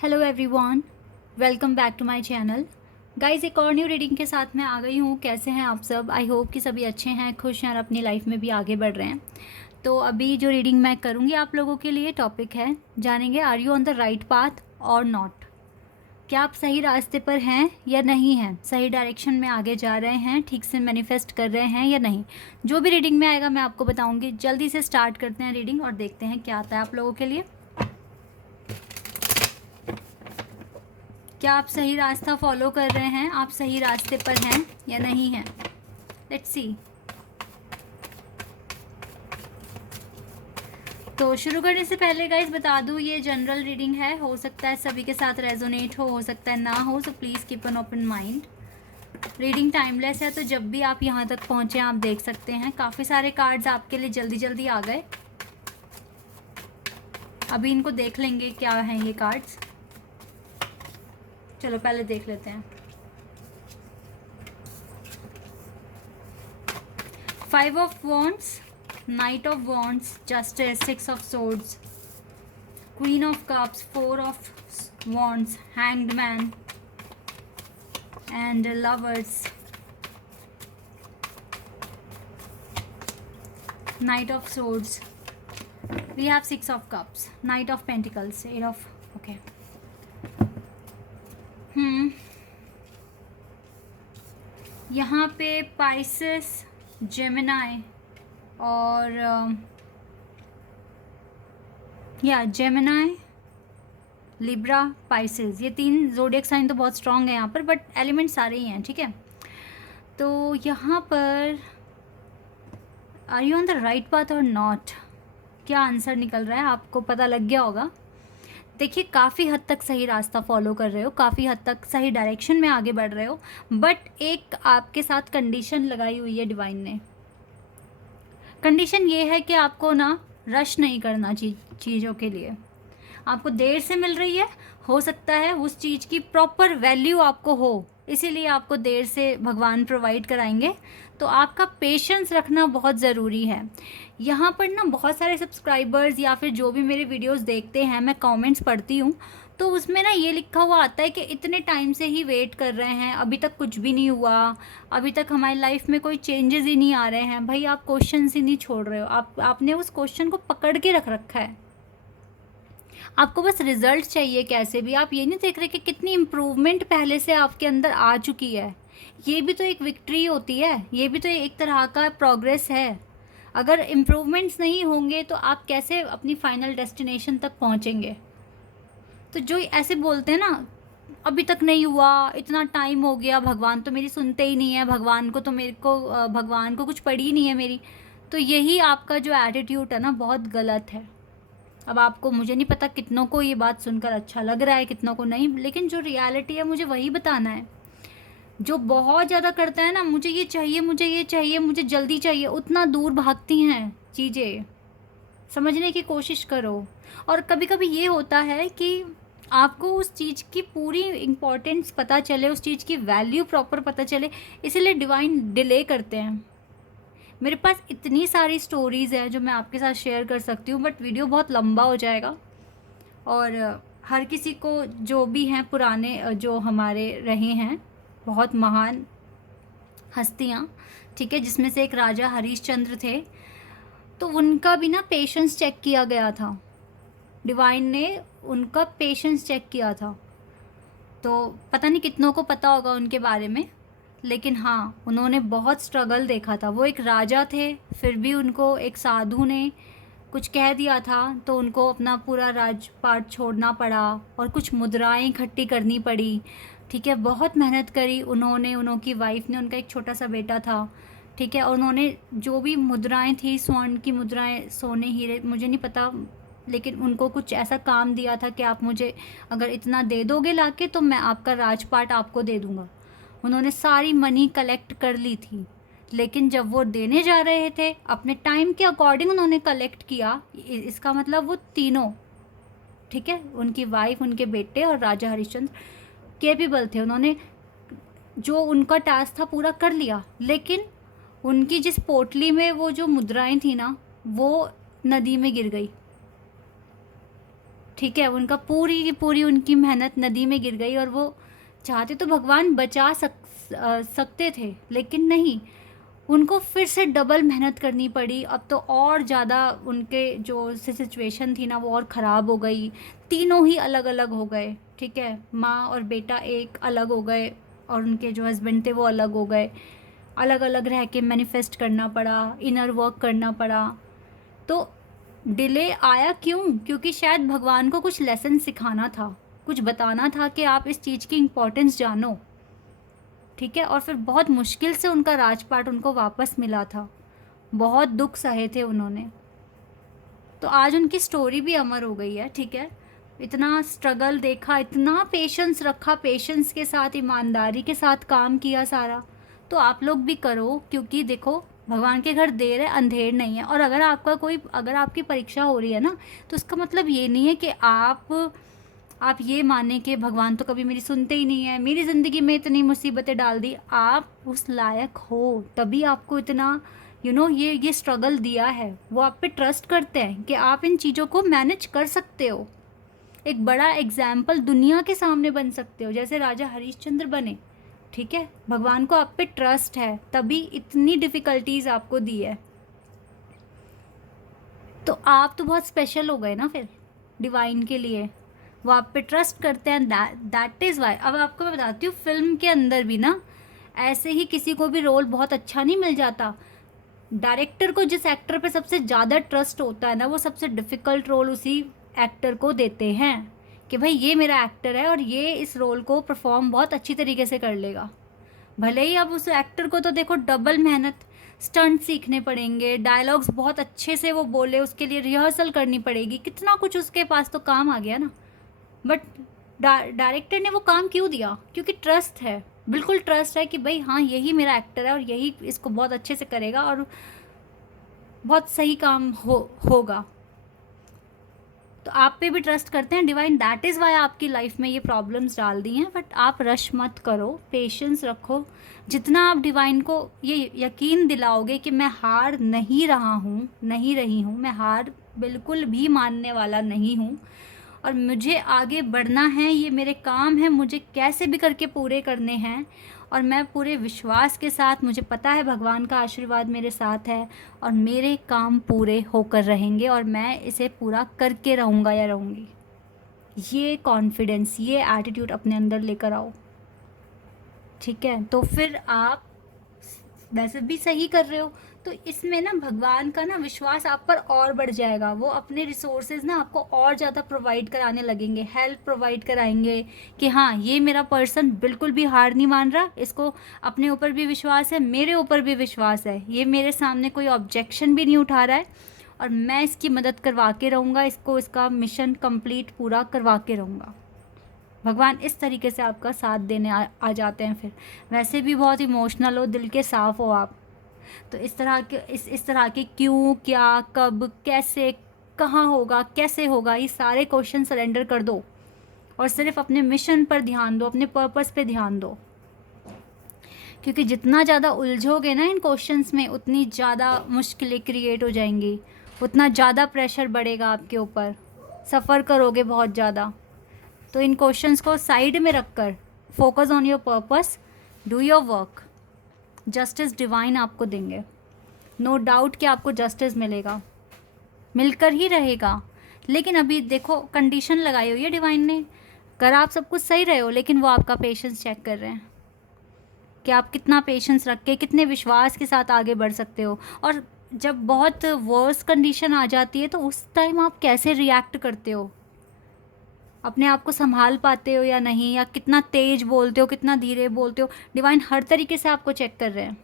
Hello everyone, welcome back to my channel. Guys, एक और new reading के साथ मैं आ गई हूँ। कैसे हैं आप सब? आई होप कि सभी अच्छे हैं, खुश हैं और अपनी लाइफ में भी आगे बढ़ रहे हैं। तो अभी जो रीडिंग मैं करूँगी आप लोगों के लिए, टॉपिक है जानेंगे are you on the right path or not. क्या आप सही रास्ते पर हैं या नहीं हैं? सही डायरेक्शन में आगे जा रहे हैं, ठीक से मैनिफेस्ट कर रहे हैं या नहीं? जो भी रीडिंग में आएगा मैं आपको बताऊँगी। जल्दी से स्टार्ट करते हैं रीडिंग और देखते हैं क्या आता है आप लोगों के लिए। क्या आप सही रास्ता फॉलो कर रहे हैं? आप सही रास्ते पर हैं या नहीं हैं? Let's see. तो शुरू करने से पहले गाइस बता दूं, ये जनरल रीडिंग है। हो सकता है सभी के साथ रेजोनेट हो सकता है ना हो, so please keep an open mind. Reading timeless है, तो जब भी आप यहाँ तक पहुँचे आप देख सकते हैं। काफ़ी सारे कार्ड्स आपके लिए जल्दी जल्दी आ गए। अभी इनको देख लेंगे क्या हैं ये कार्ड्स। चलो पहले देख लेते हैं। 5 of Wands, Knight of Wands, Justice, 6 of Swords, Queen of Cups, 4 of Wands, Hanged Man, and Lovers, Knight of Swords. We have 6 of Cups, Knight of Pentacles, 8 of... Okay. यहाँ पे Pisces, Gemini और Gemini, Libra, Pisces, ये 3 zodiac sign तो बहुत strong है यहाँ पर, but element सारे ही हैं, ठीक है। तो यहाँ पर are you on the right path or not, क्या आंसर निकल रहा है आपको पता लग गया होगा। देखिए, काफ़ी हद तक सही रास्ता फॉलो कर रहे हो, काफ़ी हद तक सही डायरेक्शन में आगे बढ़ रहे हो, बट एक आपके साथ कंडीशन लगाई हुई है डिवाइन ने। कंडीशन ये है कि आपको ना रश नहीं करना चीज़ों के लिए। आपको देर से मिल रही है, हो सकता है उस चीज़ की प्रॉपर वैल्यू आपको हो, इसीलिए आपको देर से भगवान प्रोवाइड कराएंगे। तो आपका पेशेंस रखना बहुत ज़रूरी है। यहाँ पर ना बहुत सारे सब्सक्राइबर्स या फिर जो भी मेरे वीडियोस देखते हैं, मैं कमेंट्स पढ़ती हूँ, तो उसमें ना ये लिखा हुआ आता है कि इतने टाइम से ही वेट कर रहे हैं, अभी तक कुछ भी नहीं हुआ, अभी तक हमारी लाइफ में कोई चेंजेस ही नहीं आ रहे हैं। भाई, आप क्वेश्चन ही नहीं छोड़ रहे हो, आपने उस क्वेश्चन को पकड़ के रख रखा है। आपको बस रिजल्ट चाहिए कैसे भी। आप ये नहीं देख रहे कि कितनी इम्प्रूवमेंट पहले से आपके अंदर आ चुकी है। ये भी तो एक विक्ट्री होती है, ये भी तो एक तरह का प्रोग्रेस है। अगर इम्प्रूवमेंट्स नहीं होंगे तो आप कैसे अपनी फाइनल डेस्टिनेशन तक पहुंचेंगे? तो जो ऐसे बोलते हैं ना, अभी तक नहीं हुआ, इतना टाइम हो गया, भगवान तो मेरी सुनते ही नहीं है, भगवान को कुछ पड़ी ही नहीं है मेरी, तो यही आपका जो एटीट्यूड है ना, बहुत गलत है। अब आपको, मुझे नहीं पता कितनों को ये बात सुनकर अच्छा लग रहा है, कितनों को नहीं, लेकिन जो रियलिटी है मुझे वही बताना है। जो बहुत ज़्यादा करता है ना, मुझे ये चाहिए, मुझे ये चाहिए, मुझे जल्दी चाहिए, उतना दूर भागती हैं चीज़ें। समझने की कोशिश करो। और कभी कभी ये होता है कि आपको उस चीज़ की पूरी इम्पोर्टेंस पता चले, उस चीज़ की वैल्यू प्रॉपर पता चले, इसीलिए डिवाइन डिले करते हैं। मेरे पास इतनी सारी स्टोरीज़ है जो मैं आपके साथ शेयर कर सकती हूँ, बट वीडियो बहुत लंबा हो जाएगा। और हर किसी को, जो भी हैं पुराने जो हमारे रहे हैं बहुत महान हस्तियाँ, ठीक है, जिसमें से एक राजा हरीशचंद्र थे, तो उनका भी ना पेशेंस चेक किया गया था। डिवाइन ने उनका पेशेंस चेक किया था। तो पता नहीं कितनों को पता होगा उनके बारे में, लेकिन हाँ, उन्होंने बहुत स्ट्रगल देखा था। वो एक राजा थे, फिर भी उनको एक साधु ने कुछ कह दिया था, तो उनको अपना पूरा राजपाट छोड़ना पड़ा और कुछ मुद्राएं इकट्ठी करनी पड़ी, ठीक है। बहुत मेहनत करी उन्होंने, उनकी वाइफ ने, उनका एक छोटा सा बेटा था, ठीक है। और उन्होंने जो भी मुद्राएं थी, स्वर्ण की मुद्राएं, सोने हीरे, मुझे नहीं पता, लेकिन उनको कुछ ऐसा काम दिया था कि आप मुझे अगर इतना दे दोगे लाके, तो मैं आपका राजपाट आपको दे दूँगा। उन्होंने सारी मनी कलेक्ट कर ली थी, लेकिन जब वो देने जा रहे थे, अपने टाइम के अकॉर्डिंग उन्होंने कलेक्ट किया। इसका मतलब वो तीनों, ठीक है, उनकी वाइफ, उनके बेटे और राजा हरिश्चंद्र कैपेबल थे। उन्होंने जो उनका टास्क था पूरा कर लिया, लेकिन उनकी जिस पोटली में वो जो मुद्राएं थी ना, वो नदी में गिर गई, ठीक है, उनका पूरी की पूरी उनकी मेहनत नदी में गिर गई। और वो चाहते तो भगवान बचा सकते थे, लेकिन नहीं, उनको फिर से डबल मेहनत करनी पड़ी। अब तो और ज़्यादा उनके जो सिचुएशन थी ना वो और ख़राब हो गई। तीनों ही अलग अलग हो गए, ठीक है, माँ और बेटा एक अलग हो गए, और उनके जो हस्बैंड थे वो अलग हो गए। अलग अलग रह के मैनिफेस्ट करना पड़ा, इनर वर्क करना पड़ा। तो डिले आया क्यों? क्योंकि शायद भगवान को कुछ लेसन सिखाना था, कुछ बताना था कि आप इस चीज़ की इम्पोर्टेंस जानो, ठीक है। और फिर बहुत मुश्किल से उनका राजपाट उनको वापस मिला था, बहुत दुख सहे थे उन्होंने। तो आज उनकी स्टोरी भी अमर हो गई है, ठीक है। इतना स्ट्रगल देखा, इतना पेशेंस रखा, पेशेंस के साथ, ईमानदारी के साथ काम किया सारा। तो आप लोग भी करो, क्योंकि देखो भगवान के घर देर है अंधेर नहीं है। और अगर आपकी परीक्षा हो रही है ना, तो उसका मतलब ये नहीं है कि आप ये माने कि भगवान तो कभी मेरी सुनते ही नहीं है, मेरी ज़िंदगी में इतनी मुसीबतें डाल दी। आप उस लायक हो तभी आपको इतना ये स्ट्रगल दिया है। वो आप पे ट्रस्ट करते हैं कि आप इन चीज़ों को मैनेज कर सकते हो, एक बड़ा एग्जाम्पल दुनिया के सामने बन सकते हो, जैसे राजा हरिश्चंद्र बने, ठीक है। भगवान को आप पे ट्रस्ट है, तभी इतनी डिफ़िकल्टीज आपको दी है। तो आप तो बहुत स्पेशल हो गए ना फिर डिवाइन के लिए, वो आप पे ट्रस्ट करते हैं। That is why. अब आपको मैं बताती हूँ, फिल्म के अंदर भी ना ऐसे ही किसी को भी रोल बहुत अच्छा नहीं मिल जाता। डायरेक्टर को जिस एक्टर पे सबसे ज़्यादा ट्रस्ट होता है ना, वो सबसे डिफ़िकल्ट रोल उसी एक्टर को देते हैं कि भाई ये मेरा एक्टर है और ये इस रोल को परफॉर्म बहुत अच्छी तरीके से कर लेगा। भले ही अब उस एक्टर को तो देखो डबल मेहनत, स्टंट सीखने पड़ेंगे, डायलॉग्स बहुत अच्छे से वो बोले, उसके लिए रिहर्सल करनी पड़ेगी, कितना कुछ उसके पास तो काम आ गया ना। बट डायरेक्टर ने वो काम क्यों दिया? क्योंकि ट्रस्ट है, बिल्कुल ट्रस्ट है कि भाई हाँ यही मेरा एक्टर है और यही इसको बहुत अच्छे से करेगा और बहुत सही काम होगा। तो आप पे भी ट्रस्ट करते हैं डिवाइन, दैट इज़ वाई आपकी लाइफ में ये प्रॉब्लम्स डाल दी हैं। बट आप रश मत करो, पेशेंस रखो। जितना आप डिवाइन को ये यकीन दिलाओगे कि मैं हार नहीं रहा हूँ, नहीं रही हूँ, मैं हार बिल्कुल भी मानने वाला नहीं हूँ और मुझे आगे बढ़ना है, ये मेरे काम हैं, मुझे कैसे भी करके पूरे करने हैं। और मैं पूरे विश्वास के साथ, मुझे पता है भगवान का आशीर्वाद मेरे साथ है और मेरे काम पूरे होकर रहेंगे और मैं इसे पूरा करके रहूँगा या रहूँगी। ये कॉन्फिडेंस, ये एटीट्यूड अपने अंदर लेकर आओ, ठीक है। तो फिर आप वैसे भी सही कर रहे हो, तो इसमें ना भगवान का ना विश्वास आप पर और बढ़ जाएगा। वो अपने रिसोर्सेज ना आपको और ज़्यादा प्रोवाइड कराने लगेंगे, हेल्प प्रोवाइड कराएंगे कि हाँ ये मेरा पर्सन बिल्कुल भी हार नहीं मान रहा, इसको अपने ऊपर भी विश्वास है, मेरे ऊपर भी विश्वास है, ये मेरे सामने कोई ऑब्जेक्शन भी नहीं उठा रहा है और मैं इसकी मदद करवा के रहूँगा, इसको इसका मिशन कंप्लीट पूरा करवा के रहूँगा। भगवान इस तरीके से आपका साथ देने आ जाते हैं। फिर वैसे भी बहुत इमोशनल हो, दिल के साफ़ हो आप, तो इस तरह के क्यों, क्या, कब, कैसे, कहाँ होगा, कैसे होगा, ये सारे क्वेश्चन सरेंडर कर दो और सिर्फ अपने मिशन पर ध्यान दो, अपने पर्पस पे ध्यान दो। क्योंकि जितना ज़्यादा उलझोगे ना इन क्वेश्चंस में, उतनी ज़्यादा मुश्किलें क्रिएट हो जाएंगी, उतना ज़्यादा प्रेशर बढ़ेगा आपके ऊपर, सफ़र करोगे बहुत ज़्यादा। तो इन क्वेश्चंस को साइड में रखकर focus on your purpose, do your work, justice divine आपको देंगे, नो डाउट कि आपको जस्टिस मिलेगा, मिलकर ही रहेगा। लेकिन अभी देखो कंडीशन लगाई हुई है डिवाइन ने, कर आप सब कुछ सही रहे हो, लेकिन वो आपका पेशेंस चेक कर रहे हैं कि आप कितना पेशेंस रख के, कितने विश्वास के साथ आगे बढ़ सकते हो। और जब बहुत वर्स कंडीशन आ जाती है तो उस टाइम आप कैसे रिएक्ट करते हो, अपने आप को संभाल पाते हो या नहीं, या कितना तेज बोलते हो, कितना धीरे बोलते हो। डिवाइन हर तरीके से आपको चेक कर रहे हैं,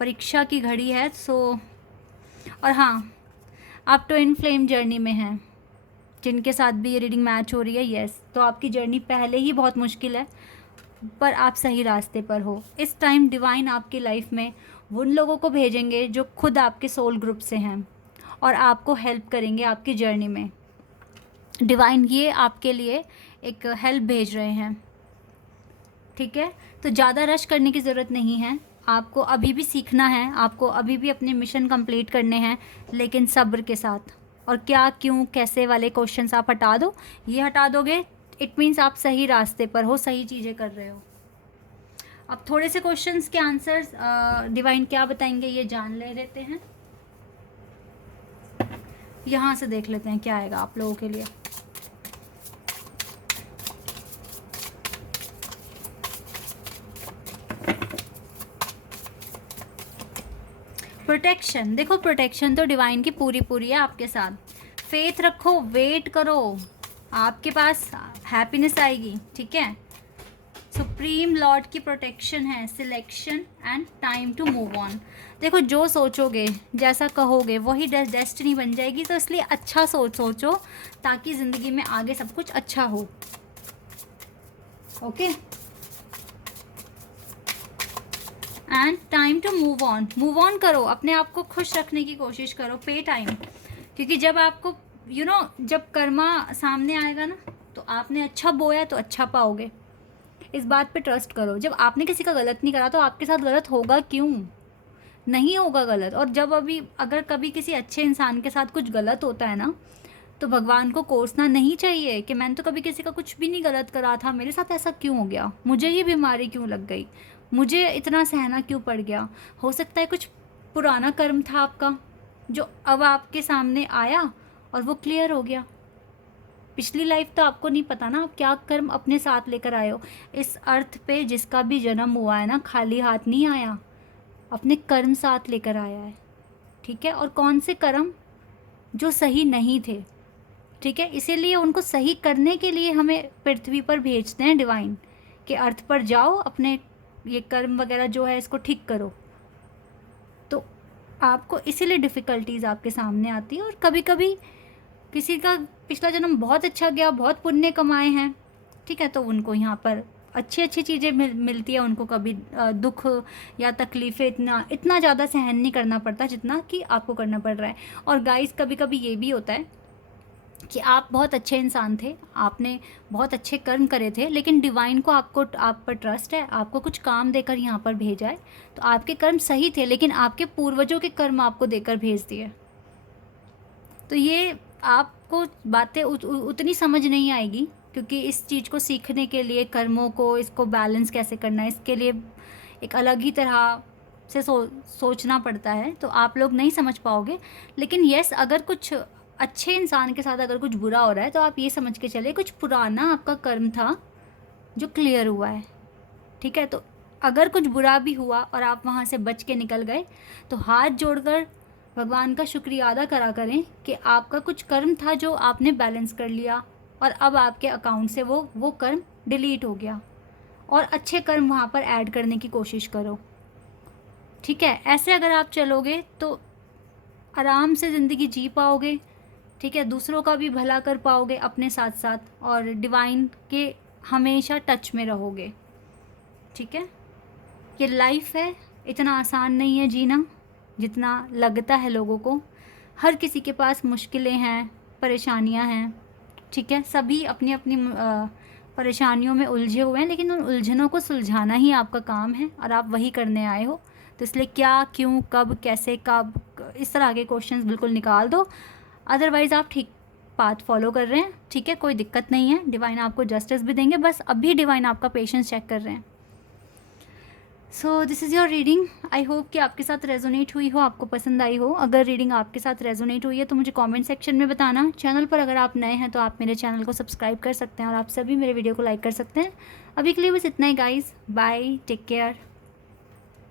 परीक्षा की घड़ी है। सो और हाँ, आप ट्विन फ्लेम जर्नी में हैं, जिनके साथ भी ये रीडिंग मैच हो रही है, यस, तो आपकी जर्नी पहले ही बहुत मुश्किल है, पर आप सही रास्ते पर हो। इस टाइम डिवाइन आपकी लाइफ में उन लोगों को भेजेंगे जो खुद आपके सोल ग्रुप से हैं और आपको हेल्प करेंगे आपकी जर्नी में। डिवाइन ये आपके लिए एक हेल्प भेज रहे हैं, ठीक है। तो ज़्यादा रश करने की ज़रूरत नहीं है, आपको अभी भी सीखना है, आपको अभी भी अपने मिशन कंप्लीट करने हैं, लेकिन सब्र के साथ, और क्या क्यों कैसे वाले क्वेश्चंस आप हटा दो। ये हटा दोगे इट मीन्स आप सही रास्ते पर हो, सही चीज़ें कर रहे हो। अब थोड़े से क्वेश्चंस के आंसर्स डिवाइन क्या बताएंगे ये जान ले लेते हैं। यहाँ से देख लेते हैं क्या आएगा आप लोगों के लिए। प्रोटेक्शन, देखो प्रोटेक्शन तो डिवाइन की पूरी पूरी है आपके साथ। फेथ रखो, वेट करो, आपके पास हैप्पीनेस आएगी, ठीक है। सुप्रीम लॉर्ड की प्रोटेक्शन है, selection and time to move on. देखो जो सोचोगे जैसा कहोगे वही डेस्टिनी बन जाएगी, तो इसलिए अच्छा सोचो ताकि ज़िंदगी में आगे सब कुछ अच्छा हो। Okay, and time to move on करो, अपने आप को खुश रखने की कोशिश करो, पे टाइम। क्योंकि जब आपको जब कर्मा सामने आएगा ना, तो आपने अच्छा बोया तो अच्छा पाओगे। इस बात पे ट्रस्ट करो। जब आपने किसी का गलत नहीं करा तो आपके साथ गलत होगा क्यों, नहीं होगा गलत। और जब अगर कभी किसी अच्छे इंसान के साथ कुछ गलत होता है ना, तो भगवान को कोसना नहीं चाहिए कि मैंने तो कभी किसी का कुछ भी नहीं गलत करा था, मेरे साथ ऐसा क्यों हो गया, मुझे ये बीमारी क्यों लग गई, मुझे इतना सहना क्यों पड़ गया। हो सकता है कुछ पुराना कर्म था आपका जो अब आपके सामने आया और वो क्लियर हो गया। पिछली लाइफ तो आपको नहीं पता ना आप क्या कर्म अपने साथ लेकर आए हो। इस अर्थ पे जिसका भी जन्म हुआ है ना, खाली हाथ नहीं आया, अपने कर्म साथ लेकर आया है, ठीक है। और कौन से कर्म जो सही नहीं थे, ठीक है, इसीलिए उनको सही करने के लिए हमें पृथ्वी पर भेजते हैं डिवाइन के अर्थ पर जाओ, अपने ये कर्म वगैरह जो है इसको ठीक करो। तो आपको इसीलिए डिफ़िकल्टीज़ आपके सामने आती है। और कभी कभी किसी का पिछला जन्म बहुत अच्छा गया, बहुत पुण्य कमाए हैं, ठीक है, तो उनको यहाँ पर अच्छी अच्छी चीज़ें मिलती है। उनको कभी दुख या तकलीफ़ें इतना ज़्यादा सहन नहीं करना पड़ता जितना कि आपको करना पड़ रहा है। और गाइस कभी कभी ये भी होता है कि आप बहुत अच्छे इंसान थे, आपने बहुत अच्छे कर्म करे थे, लेकिन डिवाइन को आप पर ट्रस्ट है, आपको कुछ काम देकर यहाँ पर भेजा है। तो आपके कर्म सही थे, लेकिन आपके पूर्वजों के कर्म आपको देकर भेज दिए। तो ये आपको बातें उतनी समझ नहीं आएगी, क्योंकि इस चीज़ को सीखने के लिए कर्मों को इसको बैलेंस कैसे करना है, इसके लिए एक अलग ही तरह से सोचना पड़ता है। तो आप लोग नहीं समझ पाओगे। लेकिन यस, अगर कुछ अच्छे इंसान के साथ अगर कुछ बुरा हो रहा है तो आप ये समझ के चले कुछ पुराना आपका कर्म था जो क्लियर हुआ है, ठीक है। तो अगर कुछ बुरा भी हुआ और आप वहाँ से बच के निकल गए, तो हाथ जोड़कर भगवान का शुक्रिया अदा करा करें कि आपका कुछ कर्म था जो आपने बैलेंस कर लिया और अब आपके अकाउंट से वो कर्म डिलीट हो गया, और अच्छे कर्म वहाँ पर ऐड करने की कोशिश करो, ठीक है। ऐसे अगर आप चलोगे तो आराम से ज़िंदगी जी पाओगे, ठीक है, दूसरों का भी भला कर पाओगे अपने साथ साथ, और डिवाइन के हमेशा टच में रहोगे, ठीक है। ये लाइफ है, इतना आसान नहीं है जीना जितना लगता है लोगों को। हर किसी के पास मुश्किलें हैं, परेशानियां हैं, ठीक है। सभी अपनी अपनी परेशानियों में उलझे हुए हैं, लेकिन उन उलझनों को सुलझाना ही आपका काम है और आप वही करने आए हो। तो इसलिए क्या, क्यों, कब, कैसे, कब, इस तरह के क्वेश्चंस बिल्कुल निकाल दो। अदरवाइज़ आप ठीक पाथ फॉलो कर रहे हैं, ठीक है, कोई दिक्कत नहीं है। डिवाइन आपको जस्टिस भी देंगे, बस अभी डिवाइन आपका पेशेंस चेक कर रहे हैं। So this is your reading. I hope कि आपके साथ रेजोनेट हुई हो, आपको पसंद आई हो। अगर रीडिंग आपके साथ रेजोनेट हुई है तो मुझे कमेंट सेक्शन में बताना। चैनल पर अगर आप नए हैं तो आप मेरे चैनल को सब्सक्राइब कर सकते हैं और आप सभी मेरे वीडियो को लाइक कर सकते हैं। अभी के लिए बस इतना ही गाइस, बाय, टेक केयर।